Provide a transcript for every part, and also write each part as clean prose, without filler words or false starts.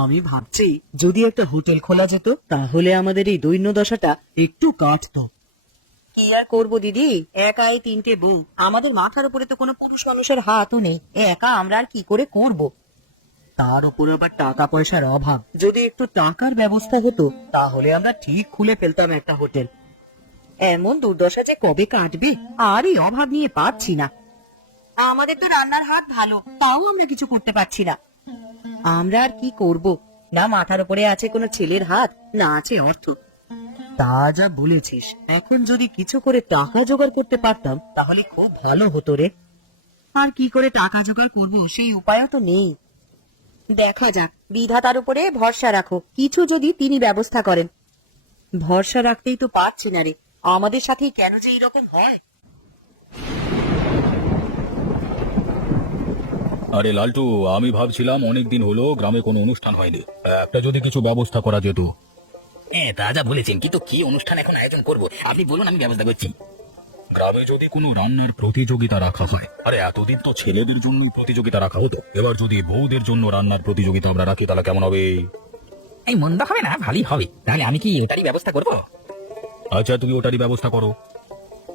আমি ভাবছি যদি একটা হোটেল খোলা যেত তাহলে আমাদের এই দৈন্যদশাটা একটু কাটতো। কি আর করবো দিদি, একাই 3টে বউ, আমাদের মাথার উপরে তো কোনো পুরুষ মানুষের হাতও নেই, একা আমরা আর কি করে করব। তার উপরে আবার টাকা পয়সার অভাব, যদি একটু টাকার ব্যবস্থা হতো তাহলে আমরা ঠিক খুলে ফেলতাম একটা হোটেল। এমন দুর্দশা যে কবে কাটবে, আর এই অভাব নিয়ে পাচ্ছি না। আমাদের তো রান্নার হাত ভালো, তাও আমরা কিছু করতে পারছি না। আমরা আর কি করব, না মাথার উপরে আছে কোনো ছেলের হাত, না আছে অর্থ। তা যা বলেছিস, এখন যদি কিছু করে টাকা জোগাড় করতে পারতাম তাহলে খুব ভালো হতো রে। আর কি করে টাকা জোগাড় করব সেই উপায়ও তো নেই। দেখা যাক, বিধাতার উপরে ভরসা রাখো, কিছু যদি তিনি ব্যবস্থা করেন। ভরসা রাখতেই তো পারছি না রে, আমাদের সাথেই কেন যে এরকম হয়। আরে লালটু, আমি ভাবছিলাম অনেকদিন হলো গ্রামে কোনো অনুষ্ঠান হয়নি, একটা যদি কিছু ব্যবস্থা করা যেত। হ্যাঁ, তা যা বলেছেন, কিন্তু কি অনুষ্ঠান এখন আয়োজন করব আপনি বলুন, আমি ব্যবস্থা করছি। গ্রামে যদি কোনো রান্নার প্রতিযোগিতা রাখা হয়, আরে এতদিন তো ছেলেদের জন্যই প্রতিযোগিতা রাখা হতো, এবার যদি বউদের জন্য রান্নার প্রতিযোগিতা আমরা রাখি তাহলে কেমন হবে? এই মন্দ হবে না, ভালোই হবে। তাহলে আমি কি ওটারই ব্যবস্থা করব? আচ্ছা, তুমি ওটারই ব্যবস্থা করো।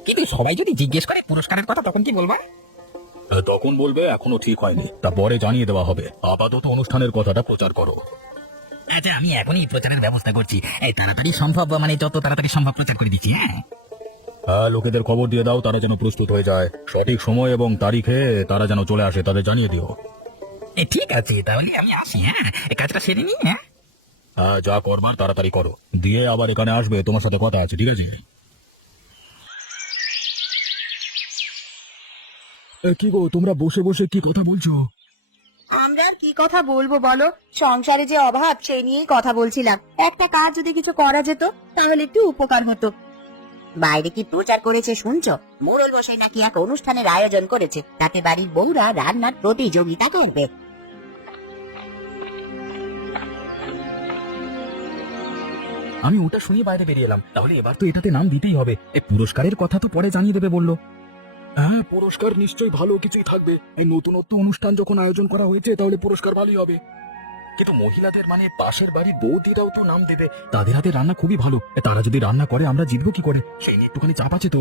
কিন্তু সবাই যদি জিজ্ঞেস করে পুরস্কারের কথা, তখন কি বলবো? তখন বলবে এখনো ঠিক হয়নি, তা পরে জানিয়ে দেওয়া হবে, আপাতত অনুষ্ঠানের কথাটা প্রচার করো। আচ্ছা, আমি এখনই প্রচারের ব্যবস্থা করছি। এই তাড়াতাড়ি সম্ভব, মানে যত তাড়াতাড়ি সম্ভব প্রচার করে দিচ্ছি। হ্যাঁ হ্যাঁ, লোকেদের খবর দিয়ে দাও, তারা যেন প্রস্তুত হয়ে যায়, সঠিক সময় এবং তারিখে তারা যেন চলে আসে, তাদের জানিয়ে দিও। ঠিক আছে, তাহলে আমি আসি। হ্যাঁ, এই কাজটা সেরে নি। হ্যাঁ হ্যাঁ, যা করবার তাড়াতাড়ি করো, দিয়ে আবার এখানে আসবে, তোমার সাথে কথা আছে, ঠিক আছে? কি গো, তোমরা বসে বসে কি কথা বলছো? আমরা আর কি কথা বলবো বলো, সংসারে যে অভাব সেই নিয়েই কথা বলছিলাম। একটা কাজ যদি কিছু করা যেত তাহলে একটু উপকার হতো। বাইরে কি প্রচার করেছে শুনছো? মোড়ল বসে নাকি এক অনুষ্ঠানের আয়োজন করেছে, তাতে বাড়ির বউরা রান্নার প্রতিযোগিতা করবে। আমি ওটা শুনে বাইরে বেরিয়ে এলাম। তাহলে এবার তো এটাতে নাম দিতেই হবে। এই পুরস্কারের কথা তো পরে জানিয়ে দেবে বললো। হ্যাঁ, পুরস্কার নিশ্চয়ই ভালো কিছুই থাকবে, এই নতুনত্ব অনুষ্ঠান যখন আয়োজন করা হয়েছে তাহলে পুরস্কার ভালোই হবে। কিন্তু মহিলাদের, মানে পাশের বাড়ির বৌদিরাও তো নাম দেবে, তাদের হাতে রান্না খুবই ভালো। তারা যদি রান্না করে আমরা জিতবো কি করে, সেই নিয়ে একটুখানি চাপ আছে তো।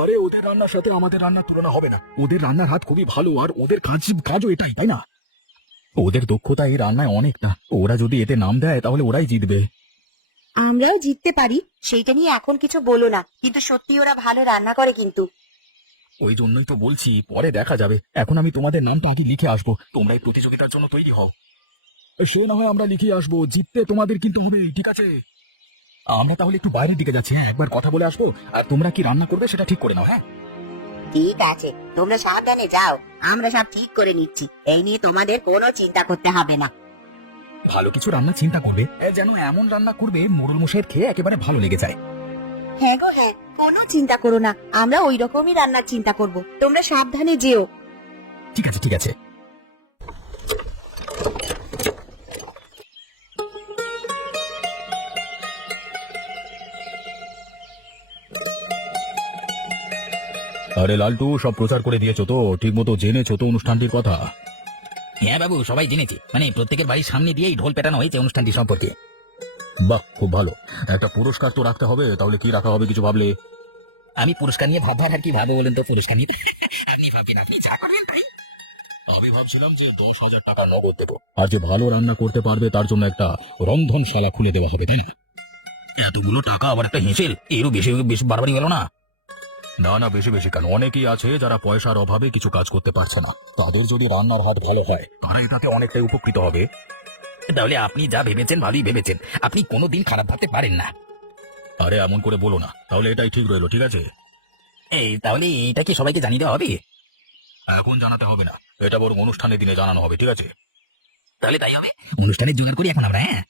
আরে ওদের রান্নার সাথে আমাদের রান্নার তুলনা হবে না, ওদের রান্নার হাত খুবই ভালো, আর ওদের কাজও এটাই, তাই না? ওদের দক্ষতা এই রান্নায় অনেকটা, ওরা যদি এতে নাম দেয় তাহলে ওরাই জিতবে। আমরাও জিততে পারি, সেইটা নিয়ে এখন কিছু বলো না, কিন্তু সত্যি ওরা ভালো রান্না করে কিন্তু। ওই জন্যই তো বলছি, পরে দেখা যাবে। এখন আমি তোমাদের নামটা আগে লিখে আসবো, তোমরা এই প্রতিযোগিতার জন্য তৈরি হও। সে না হয় আমরা লিখে আসবো, জিততে তোমাদের কিন্তু হবে, ঠিক আছে? আমরা তাহলে একটু বাইরের দিকে যাচ্ছি। হ্যাঁ, একবার কথা বলে আসবো, আর তোমরা কি রান্না করবে সেটা ঠিক করে নাও। হ্যাঁ ঠিক আছে, তোমরা সাবধানে যাও, আমরা সব ঠিক করে নিচ্ছি, এই নিয়ে তোমাদের কোনো চিন্তা করতে হবে না। ভালো কিছু রান্না চিন্তা করবে, যেন এমন রান্না করবে মোড়ল মশাইয়ের খেয়ে একেবারে ভালো লেগে যায়। হ্যাঁ গো হ্যাঁ, কোনো চিন্তা করো না, আমরা ওই রকমই রান্নার চিন্তা করব, তোমরা সাবধানে যেও। ঠিক আছে, ঠিক আছে। আরে লালটু, সব প্রচার করে দিয়েছো তো? ঠিক মতো জেনেছো তো অনুষ্ঠানটির কথা? হ্যাঁ বাবু, সবাই জেনেছি, মানে প্রত্যেকের বাড়ির সামনে দিয়েই ঢোল পেটানো হয়েছে অনুষ্ঠানটি সম্পর্কে। বাহ, খুব ভালো। একটা পুরস্কার তো রাখতে হবে, তাহলে কি রাখা হবে কিছু ভাবলে? আমি পুরস্কার নিয়ে ভাববার আর কি ভাবো বলেন তো? পুরস্কার নিয়ে আপনি ভাববেন, আপনি যা করবেন তাই। আমি ভাবছিলাম যে 10,000 টাকা নগদ দেবো, আর যে ভালো রান্না করতে পারবে তার জন্য একটা রন্ধনশালা খুলে দেওয়া হবে, তাই না? এতগুলো টাকা আবার একটা হেঁসেল, এরও বেশি বেশি বাড়াবাড়ি গেল না? না না, বেশি বেশি কেন? অনেকেই আছে যারা পয়সার অভাবে কিছু কাজ করতে পারছে না, তাদের যদি রান্নার হাত ভালো হয় তারা এটাতে অনেকটাই উপকৃত হবে। তাহলে আপনি যা ভেবেছেন ভালোই ভেবেছেন, আপনি কোনোদিন খারাপ ভাবতে পারেন না। আরে এমন করে বলো না, তাহলে এটাই ঠিক রইলো, ঠিক আছে? এই তাহলে এইটা কি সবাইকে জানিয়ে দেওয়া হবে? এখন জানাতে হবে না, এটা বরং অনুষ্ঠানের দিনে জানানো হবে, ঠিক আছে? তাহলে তাই হবে, অনুষ্ঠানের জোগাড় করি এখন আমরা। হ্যাঁ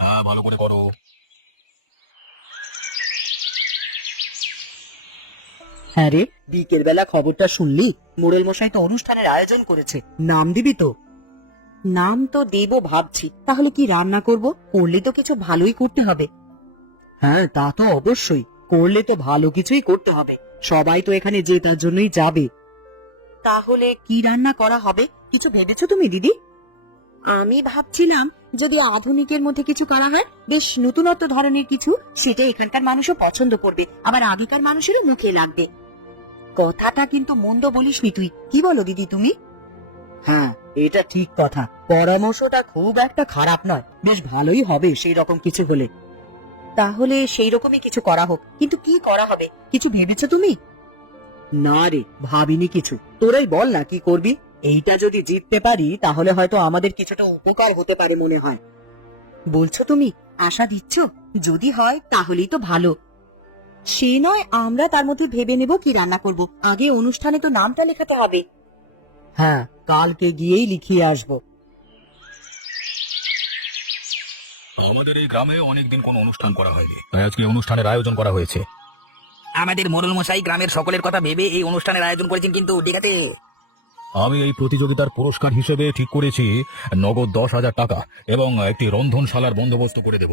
হ্যাঁ, ভালো করে করো। হ্যাঁ রে, বিকেল বেলা খবরটা শুনলি? মোড়ল মশাই তো অনুষ্ঠানের আয়োজন করেছে, নাম দিবি তো? নাম তো দেবো ভাবছি, তাহলে কি রান্না করব? করলে তো কিছু ভালোই করতে হবে। হ্যাঁ তা তো অবশ্যই, করলে তো ভালো কিছুই করতে হবে, সবাই তো এখানে যে তার জন্যই যাবে। তাহলে কি রান্না করা হবে কিছু ভেবেছো তুমি দিদি? আমি ভাবছিলাম যদি আধুনিকের মধ্যে কিছু করা হয়, বেশ নতুনত্ব ধরনের কিছু, সেটা এখানকার মানুষও পছন্দ করবে, আবার আগেকার মানুষেরও মুখে লাগবে। কথাটা কিন্তু মন্দ বলিসনি তুই, কি বলো দিদি তুমি? হ্যাঁ, এটা ঠিক কথা, পরামর্শটা খুব একটা খারাপ নয়, বেশ ভালোই হবে সেই রকম কিছু হলে। তাহলে সেই রকমই কিছু করা হোক, কিন্তু কি করা হবে কিছু ভেবেছো তুমি? না রে, ভাবিনি কিছু, তোরাই বল না কি করবি। এইটা যদি জিততে পারি তাহলে হয়তো আমাদের কিছুটা উপকার হতে পারে মনে হয়। বলছো তুমি, আশা দিচ্ছ? যদি হয় তাহলেই তো ভালো। সে নয়, আমরা তার মধ্যে ভেবে নেব কি রান্না করব, আগে অনুষ্ঠানে তো নামটা লেখাতে হবে। হ্যাঁ, কালকে গিয়েই লিখিয়ে আসবো। আমাদের এই গ্রামে অনেকদিন কোনো অনুষ্ঠান করা হয়নি, তাই আজকে অনুষ্ঠানের আয়োজন করা হয়েছে। আমাদের মোড়ল মশাই গ্রামের সকলের কথা ভেবে এই অনুষ্ঠানের আয়োজন করেছেন, কিন্তু ঠিক আছে। আমি এই প্রতিযোগিতার পুরস্কার হিসেবে ঠিক করেছি নগদ 10,000 টাকা এবং একটি রন্ধনশালার বন্দোবস্ত করে দেব।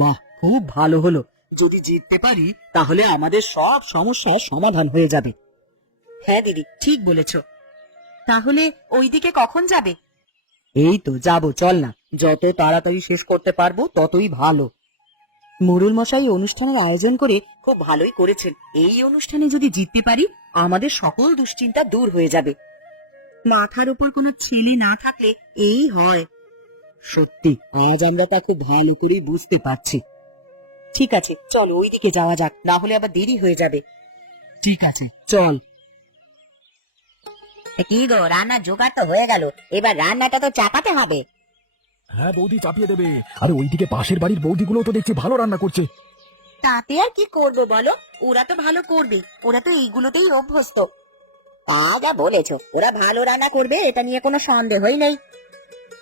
বাহ, খুব ভালো হলো। যদি জিততে পারি তাহলে আমাদের সব সমস্যার সমাধান হয়ে যাবে। হ্যাঁ দিদি, ঠিক বলেছ। তাহলে ওইদিকে কখন যাবে? এই তো যাব, চল না, যত তাড়াতাড়ি শেষ করতে পারবো ততই ভালো। মোড়ল মশাই অনুষ্ঠানের আয়োজন করে খুব ভালোই করেছেন। এই অনুষ্ঠানে যদি জিততে পারি আমাদের সকল দুশ্চিন্তা দূর হয়ে যাবে। মাথার উপর কোনো ছেলে না থাকলে এই হয়। সত্যি, আজ আমরা তা খুব ভালো করেই বুঝতে পারছি। ঠিক আছে, চলো ওইদিকে যাওয়া যাক, না হলে আবার দেরি হয়ে যাবে। ঠিক আছে, চল। কি গো, রান্নার জোগাড় তো হয়ে গেল, এবার রান্নাটা তো চাপাতে হবে। হ্যাঁ বৌদি চাপিয়ে দেবে। আরে ওইদিকে পাশের বাড়ির বৌদিগুলো তো দেখছি ভালো রান্না করছে। তাতে আর কি করবো বলো, ওরা তো ভালো করবে, ওরা তো এইগুলোতেই অভ্যস্ত। তা যা বলেছো, ওরা ভালো রান্না করবে, এটা নিয়ে কোনো সন্দেহই নেই।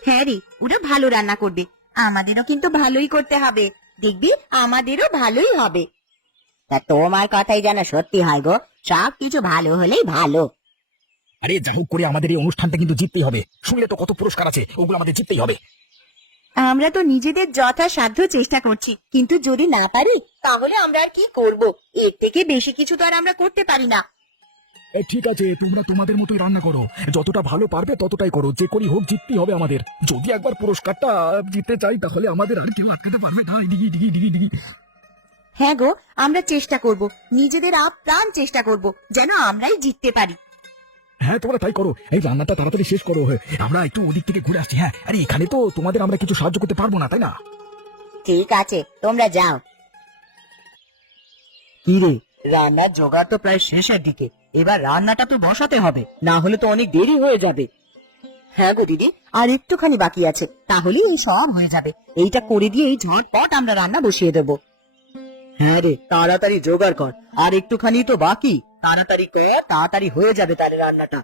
হ্যাঁ রে, ওরা ভালো রান্না করবে, আমাদেরও কিন্তু ভালোই করতে হবে, দেখবি আমাদেরও ভালোই হবে। তা তোমার কথাই যেন সত্যি হয় গো, সব কিছু ভালো হলেই ভালো। আরে যা হোক করে আমাদের এই অনুষ্ঠানটা কিন্তু জিততেই হবে। শুনলে তো কত পুরস্কার আছে, ওগুলো আমাদের জিততেই হবে। আমরা তো নিজেদের যথাসাধ্য চেষ্টা করছি, কিন্তু যদি না পারি তাহলে আমরা আর কি করব? এর থেকে বেশি কিছু তো আর আমরা করতে পারি না। ঠিক আছে, তোমরা তোমাদের মতোই রান্না করো, যতটা ভালো পারবে ততটাই করো, যে করি হোক জিততেই হবে আমাদের। যদি একবার পুরস্কারটা জিততে চাই তাহলে আমাদের আর কেউ আটকাতে পারবে না। ডিগি ডিগি ডিগি ডিগি। হ্যাঁ গো, আমরা চেষ্টা করব, নিজেদের আপ্রাণ চেষ্টা করব যেন আমরাই জিততে পারি। হ্যাঁ তোমরা তাই করো, এই রান্নাটা তাড়াতাড়ি শেষ করো। আমরা একটু ওদিক থেকে ঘুরে আসছি। হ্যাঁ, আরে এখানে তো তোমাদের আমরা কিছু সাহায্য করতে পারবো না, তাই না? ঠিক আছে, তোমরা যাও। কি রে, রান্নার জোগাড় তো প্রায় শেষের দিকে, এবার রান্নাটা তো বসাতে হবে, না হলে তো অনেক দেরি হয়ে যাবে। হ্যাঁ গো দিদি, আর একটুখানি বাকি আছে, তাহলেই এই সব হয়ে যাবে। এইটা করে দিয়ে এই ঝটপট আমরা রান্না বসিয়ে দেব। হ্যাঁ রে, তাড়াতাড়ি জোগাড় কর, আর একটুখানি তো বাকি, তাড়াতাড়ি কর, তাড়াতাড়ি হয়ে যাবে তার রান্নাটা।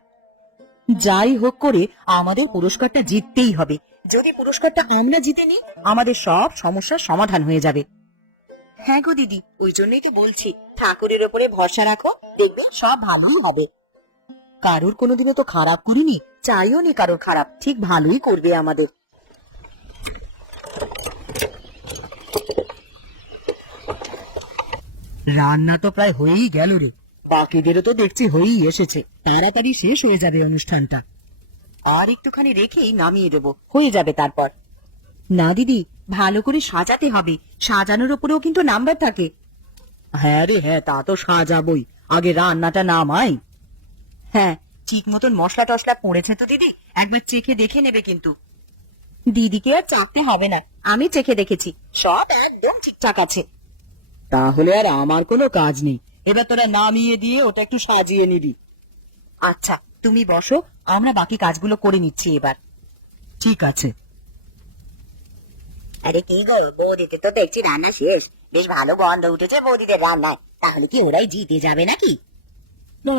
যাই হোক করে আমাদের পুরস্কারটা জিততেই হবে। যদি পুরস্কারটা আমরা জিতে নিই আমাদের সব সমস্যার সমাধান হয়ে যাবে। হ্যাঁ গো দিদি, ওই জন্যই তো বলছি, ঠাকুরের ওপরে ভরসা রাখো, দেখবে সব ভালোই হবে। কারোর কোনোদিনও তো খারাপ করিনি, চাইও নি কারোর খারাপ, ঠিক ভালোই করবে আমাদের। রান্না তো প্রায় হয়েই গেল রে, বাকিদেরও তো দেখছি হয়েই এসেছে, তাড়াতাড়ি শেষ হয়ে যাবে অনুষ্ঠানটা। আর একটুখানি রেখেই নামিয়ে দেব, হয়ে যাবে তারপর। না দিদি, ভালো করে সাজাতে হবে, সাজানোর উপরেও কিন্তু নাম্বার থাকে। হ্যাঁ রে হ্যাঁ, তা তো সাজাবই, আগে রান্নাটা নামাই। হ্যাঁ, ঠিক মতন মশলা টশলা পড়েছে তো দিদি, একবার চেখে দেখে নেবে কিন্তু। দিদিকে আর চাকতে হবে না, আমি চেখে দেখেছি, সব একদম ঠিকঠাক আছে। তাহলে আর আমার কোনো কাজ নেই, এবার তোরা নামিয়ে দিয়ে ওটা একটু সাজিয়ে নিবি। আচ্ছা তুমি বসো, আমরা বাকি কাজগুলো করে নিচ্ছি এবার। ঠিক আছে। আরে কি গো, বৌদিতে তো দেখছি রান্না শেষ, বেশ ভালো গন্ধ উঠেছে বৌদিদের রান্নায়। তাহলে কি ওরাই জিতে যাবে নাকি? না,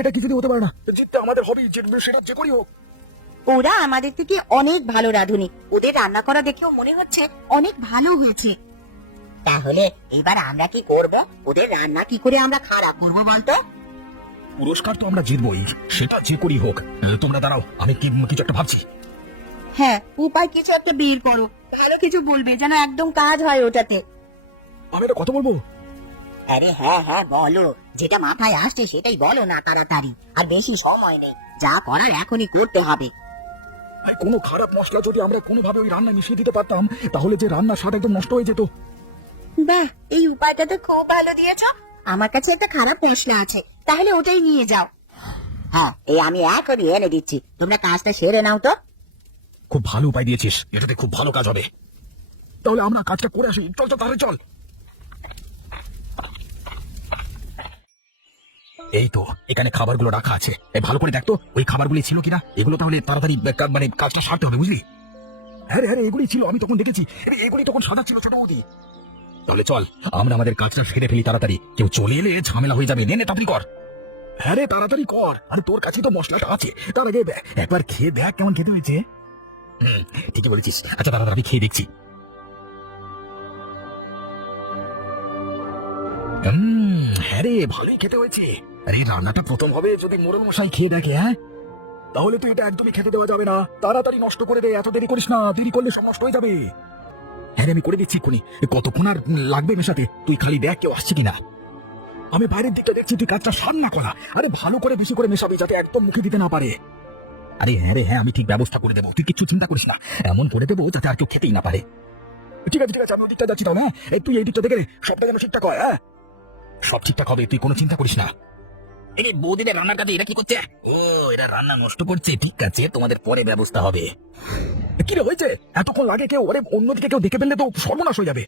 এটা কিছুতে হতে পারে না, জিততে আমাদের হবে, সেটা যে করি হোক। ওরা আমাদের থেকে অনেক ভালো রাঁধুনি, ওদের রান্না করা দেখেও মনে হচ্ছে অনেক ভালো হয়েছে। তাহলে এবার আমরা কি করব? ওদের রান্না কি করে আমরা খারাপ করবো বলতো? পুরস্কার তো আমরা জিতবই, সেটা যে করি হোক। তোমরা দাঁড়াও, আমি কিছু একটা ভাবছি। হ্যাঁ, উপায় কিছু একটা বের করো, ভালো কিছু বলবে যেন একদম কাজ হয় ওটাতে। আমি একটা কথা বলবো। আরে হ্যাঁ হ্যাঁ বলো, যেটা মাথায় আসছে সেটাই বলো না তাড়াতাড়ি, আর বেশি সময় নেই, যা করার এখনই করতে হবে। আর কোনো খারাপ মশলা যদি আমরা কোনোভাবে ওই রান্না মিশিয়ে দিতে পারতাম তাহলে যে রান্নার স্বাদ একদম নষ্ট হয়ে যেত। বাহ, এই উপায়টা তো খুব ভালো দিয়েছো। আমার কাছে একটা খারাপ মশলা আছে, তাহলে ওটাই নিয়ে যাও। হ্যাঁ, এই আমি এখনই এনে দিচ্ছি, তোমরা কাজটা সেরে নাও তো। খুব ভালো উপায় দিয়েছিস, এটাতে খুব ভালো কাজ হবে। তাহলে আমরা কাজটা করে আসি, চল চল তাহলে চল। এই তো এখানে খাবারগুলো রাখা আছে, এই ভালো করে দেখতো ওই খাবারগুলি ছিল কিনা। এগুলো তাহলে তাড়াতাড়ি মানে কাজটা সারতে হবে, বুঝলি? হ্যাঁ হ্যাঁ এগুলি ছিল, আমি তখন দেখেছি। এগুলি তখন সাদা ছিল ছোট বৌদি। তাহলে চল আমরা আমাদের কাজটা সেরে ফেলি তাড়াতাড়ি, কেউ চলে এলে ঝামেলা হয়ে যাবে। নে নে তাড়াতাড়ি কর। হ্যাঁ রে তাড়াতাড়ি কর, আরে তোর কাছে তো মশলাটা আছে, তার আগে একবার খেয়ে দেখ কেমন খেতে হয়েছে। ঠিকই বলেছিস, আচ্ছা দাদা আমি খেয়ে দেখছি। হ্যাঁ রে ভালোই খেতে হয়েছে। আরে রান্নাটা প্রথম হবে যদি মোড়ল মশাই খেয়ে দেখে। হ্যাঁ তাহলে তো এটা একদমই খেতে দেওয়া যাবে না, তাড়াতাড়ি নষ্ট করে দে, এত দেরি করিস না, দেরি করলে সব নষ্ট হয়ে যাবে। হ্যাঁ রে আমি করে দিচ্ছি এক্ষুনি। কতক্ষণ আর লাগবে মেশাতে, তুই খালি দেখ কেউ আসছে কিনা। আমি বাইরের দিকটা দেখছি, তুই কাজটা সার না করা। আরে ভালো করে বেশি করে মেশাবি যাতে একদম মুখে দিতে না পারে। আরে হ্যাঁ রে হ্যাঁ আমি ঠিক ব্যবস্থা করে দেবো, তুই কিচ্ছু চিন্তা করিস না, এমন করে দেবো যাতে আর কেউ খেতেই না পারে। ঠিক আছে ঠিক আছে, আমি ওই দিকটা যাচ্ছি তাহলে। হ্যাঁ তুই এই দিকটা দেখে সবটা যেন ঠিকঠাক হয়। হ্যাঁ সব ঠিকঠাক হবে, তুই কোনো চিন্তা করিস না। এই বৌদিদের রান্নার কাজে এরা কি করছে? ও এরা রান্না নষ্ট করছে, ঠিক আছে তোমাদের পরে ব্যবস্থা হবে। কি রে হয়েছে এতক্ষণ লাগে কেউ? আরে অন্যদিকে কেউ দেখে ফেললে তো সর্বনাশ হয়ে যাবে।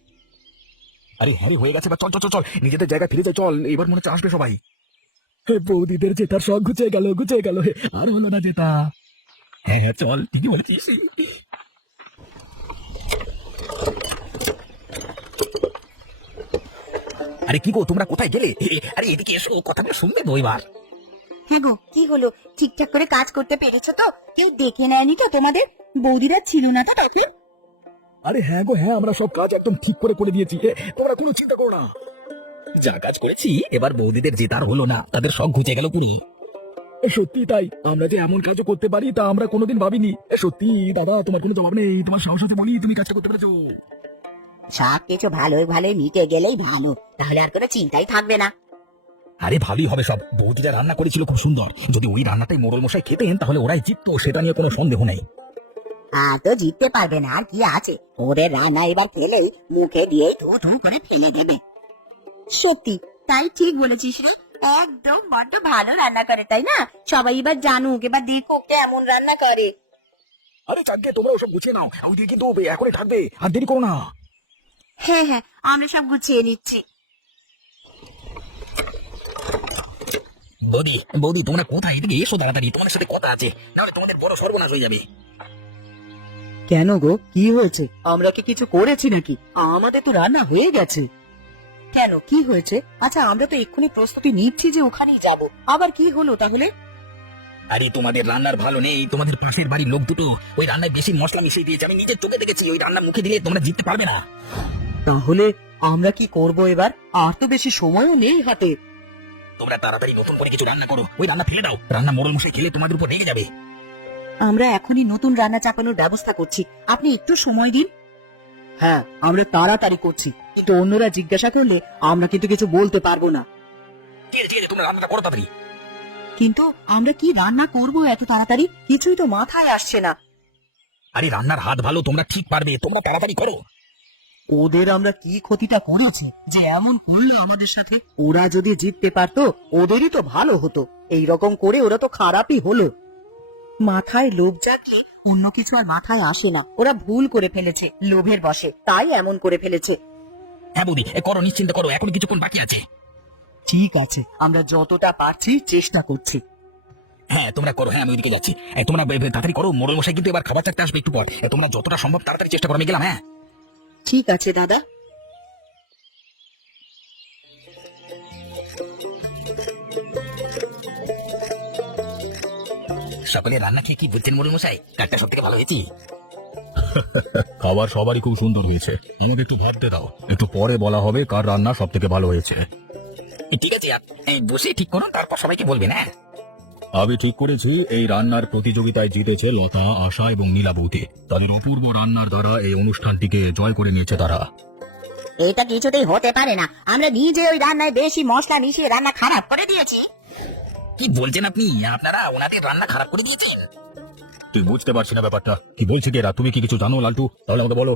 আরে হ্যাঁ হয়ে গেছে, চল চল চল নিজেদের জায়গায় ফিরে যাই, চল এবার মনে হচ্ছে আসবে সবাই। বৌদিদের জেতার সব গুছিয়ে গেল, আর হলো না জেতা। হ্যাঁ হ্যাঁ চল, ঠিকই বলছিস। আরে কি গো তোমরা কোথায় গেলে? আরে এদিকে এসো, কথাটা শুনবে তো এবার। হ্যাঁ গো, কি হলো? ঠিকঠাক করে কাজ করতে পেরেছো তো? কেউ দেখে নেয়নি তো তোমাদের? বৌদিরা ছিল না তো তখন? আরে হ্যাঁ গো হ্যাঁ, আমরা সব কাজ একদম ঠিক করে দিয়েছি, তোমরা কোনো চিন্তা করো না। যা কাজ করেছি এবার বৌদিদের জেতার হলো না, তাদের সব ঘুচে গেল পুরো। সত্যি তাই, আমরা যে এমন কাজও করতে পারি তা আমরা কোনোদিন ভাবিনি। সত্যি দাদা তোমার কোনো জবাব নেই, তোমার সাহস আছে বলি তুমি কাজটা করতে পেরেছো। সব কিছু ভালোই ভালোই মিটে গেলেই ভালো, তাহলে আর কোনো চিন্তাই থাকবে না। আরে ভালোই হবে সব, বৌদিরা রান্না করেছিল খুব সুন্দর, যদি ওই রান্নাটাই মোড়ল মশাই খেতেন তাহলে ওরাই জিততো, সেটা নিয়ে কোনো সন্দেহ নেই। আর তো জিততে পারবে না, আর কি আছে? ওদের রান্না এবার খেলেই মুখে দিয়েই থু থু করে ফেলে দেবে। সত্যি তাই, ঠিক বলেছিস রে, একদম বড্ড ভালো রান্না করে, তাই না? সবাই এবার জানুক, এবার দেখুক কেমন রান্না করে। আরে চাকগে তোমরা ওসব গুছিয়ে নাও, ওইদিকে কিন্তু এখনই থাকবে, আর দেরি করো না। হ্যাঁ হ্যাঁ, আমরা সব গুছিয়ে নিচ্ছি। বৌদি বৌদি তোমরা কোথায়? এদিকে এসো তাড়াতাড়ি, তোমার সাথে কথা আছে, নাহলে তোমাদের বড় সর্বনাশ হয়ে যাবে। কেন গো, কি হয়েছে? আমরা কি কিছু করেছি নাকি? আমাদের তো রান্না হয়ে গেছে। কেন, কি হয়েছে? আচ্ছা আমরা তো এক্ষুনি প্রস্তুতি নিচ্ছি যে ওখানেই যাব, আবার কি হলো তাহলে? আরে তোমাদের রান্নার ভালো নেই, তোমাদের পাশের বাড়ির লোক দুটো ওই রান্নায় বেশি মশলা মিশিয়ে দিয়েছে, আমি নিজের চোখে দেখেছি। ওই রান্না মুখে দিলে তোমরা জিততে পারবে না। তাহলে আমরা কি করব এবার? আর তো বেশি সময়ও নেই হাতে। তোমরা তাড়াতাড়ি নতুন করে কিছু রান্না করো, ওই রান্না ফেলে দাও, রান্না মোড়ল মশাই খেলে তোমাদের উপর রেগে যাবে। আমরা এখনই নতুন রান্না চাপানোর ব্যবস্থা করছি, আপনি একটু সময় দিন। হ্যাঁ আমরা তাড়াতাড়ি করছি, কিন্তু অন্যরা জিজ্ঞাসা করলে আমরা কিন্তু কিছু বলতে পারবো না। ঠিক আছে তোমরা রান্নাটা করো তাড়াতাড়ি। কিন্তু আমরা কি রান্না করব এত তাড়াতাড়ি? কিছুই তো মাথায় আসছে না। আরে রান্নার হাত ভালো, তোমরা ঠিক পারবে, তোমরা তাড়াতাড়ি করো। ওদের আমরা কি ক্ষতিটা করেছি যে এমন করলো আমাদের সাথে? ওরা যদি জিততে পারতো ওদেরই তো ভালো হতো, এই রকম করে ওরা তো খারাপই হলো। মাথায় লোভ জাগলে অন্য কিছু আর মাথায় আসে না। ওরা ভুল করে ফেলেছে, লোভের বশে, তাই এমন করে ফেলেছে। হ্যাঁ বৌদি করো, নিশ্চিন্তে করো, এখন কিছুক্ষণ বাকি আছে। ঠিক আছে, আমরা যতটা পারছি চেষ্টা করছি। হ্যাঁ তোমরা করো, হ্যাঁ আমি ওইদিকে যাচ্ছি। তোমরা তাড়াতাড়ি করো, মোড়ল মশাই কিন্তু এবার খাবার চাকতে আসবে একটু পর। তোমরা যতটা সম্ভব তাড়াতাড়ি চেষ্টা করো, আমি গেলাম। হ্যাঁ ঠিক আছে দাদা। সকলে রান্না খেয়ে কি বুঝছেন মোড়ল মশাই? কাঠটা সব থেকে ভালো হয়েছে। খাবার সবারই খুব সুন্দর হয়েছে, আমাকে একটু ভাবতে দাও, একটু পরে বলা হবে কার রান্না সব থেকে ভালো হয়েছে। ঠিক আছে বসে ঠিক করুন, তারপর সবাইকে বলবেন। হ্যাঁ আমি ঠিক করেছি এই রান্নার প্রতিযোগিতায় জিতেছে লতা, আশা এবং নীলাবতী। তাদের অপূর্ব রান্নার দ্বারা এই অনুষ্ঠানটিকে জয় করে নিয়েছে তারা। এটা কিছুতেই হতে পারে না, আমরা নিজে ওই রান্নায় বেশি মশলা মিশিয়ে রান্না খারাপ করে দিয়েছি। কি বলছেন আপনি? আপনারা ওনাদের রান্না খারাপ করে দিয়েছেন? তুই বুঝতে পারছি না ব্যাপারটা কি বলছে কি এরা? তুমি কি কিছু জানো লালটু? তাহলে আমাকে বলো।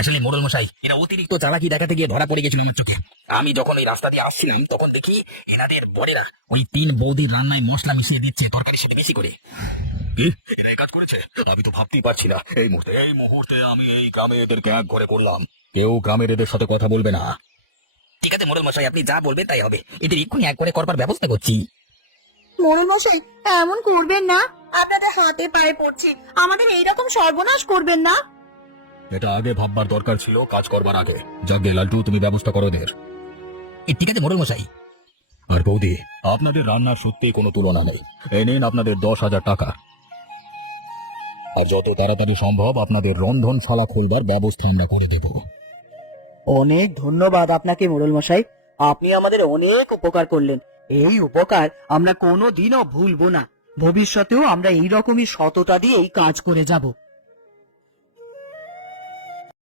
আসলে মোড়ল মশাই, এরা অতিরিক্ত চালাকি দেখাতে গিয়ে ধরা পড়ে গেছিল আমার চোখে। আমি যখন ওই রাস্তা দিয়ে আসছিলাম তখন দেখি এনাদের বড়েরা ওই 3 বৌদির রান্নায় মশলা মিশিয়ে দিচ্ছে তরকারি সাথে বেশি করে। কি এরা এই কাজ করেছে? আমি তো ভাবতেই পারছি না। এই মুহূর্তে আমি এই গ্রামে এদেরকে এক ঘরে করলাম। কেউ গ্রামের এদের সাথে কথা বলবে না। ঠিক আছে মোড়ল মশাই, আপনি যা বলবেন তাই হবে। এদের এক্ষুনি এক করে করবার ব্যবস্থা করছি। মোড়ল মশাই এমন করবেন না, আপনাদের হাতে পায়ে পড়ছি, আমাদের এইরকম সর্বনাশ করবেন না। এটা আগে ভাববার দরকার ছিল, কাজ করবার আগে। যাকে লালটু, তুমি ব্যবস্থা করো এদের। ঠিক আছে মোড়ল মশাই। আর বৌদি, আপনাদের রান্নার সত্যি কোনো তুলনা নেই। এই নিন আপনাদের 10,000 টাকা। আর যত তাড়াতাড়ি সম্ভব আপনাদের রন্ধনশালা খোলবার ব্যবস্থা আমরা করে দেব। অনেক ধন্যবাদ আপনাকে মোড়ল মশাই, আপনি আমাদের অনেক উপকার করলেন। এই উপকার আমরা কোনোদিনও ভুলবো না। ভবিষ্যতেও আমরা এইরকমই সততা দিয়েই কাজ করে যাব।